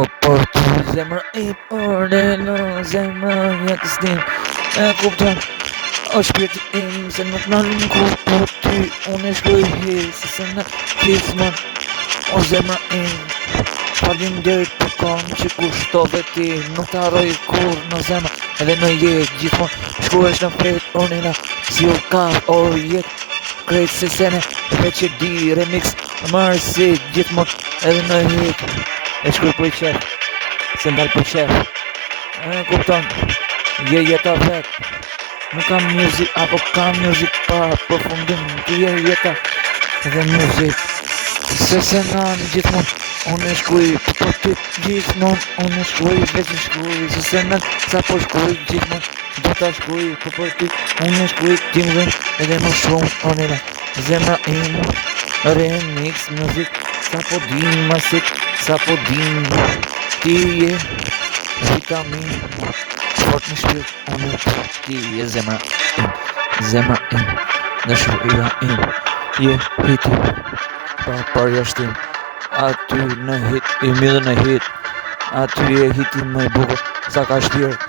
Po ty zemra im ordeno, zemra jetës tim e kupton. O shpirti im se nuk në lungu po ty unë e shkoj si se në kismon. O zemra im faleminderit për kohën që kushtove ti. Nuk të harroj kur në zemra edhe në jetë gjithmon. Shkuesh në fet ornina si u kap o jetë krejt se sene veç e di remix marë si gjithmon edhe në jetë. E shkuj për i qef se ndalë për qef e kupton je jeta vet. Nuk kam music apo kam music pa përfundim. Ti je jeta dhe music se se në gjithmon. Unë e shkuj për ty gjithmon. Unë e shkuj veç e shkuj se se në sa po shkuj gjithmon. Do ta shkuj për ty. Unë e shkuj tim dhe edhe më shumë onela. Zemra im remix music sa po din masit sa po din ti je vitamin fort në shpirt unë ti je zemra im dëshuria im je hiti pa përjashtim aty në hit i midhën e hit aty je hiti më i bukur sa ka shpirt.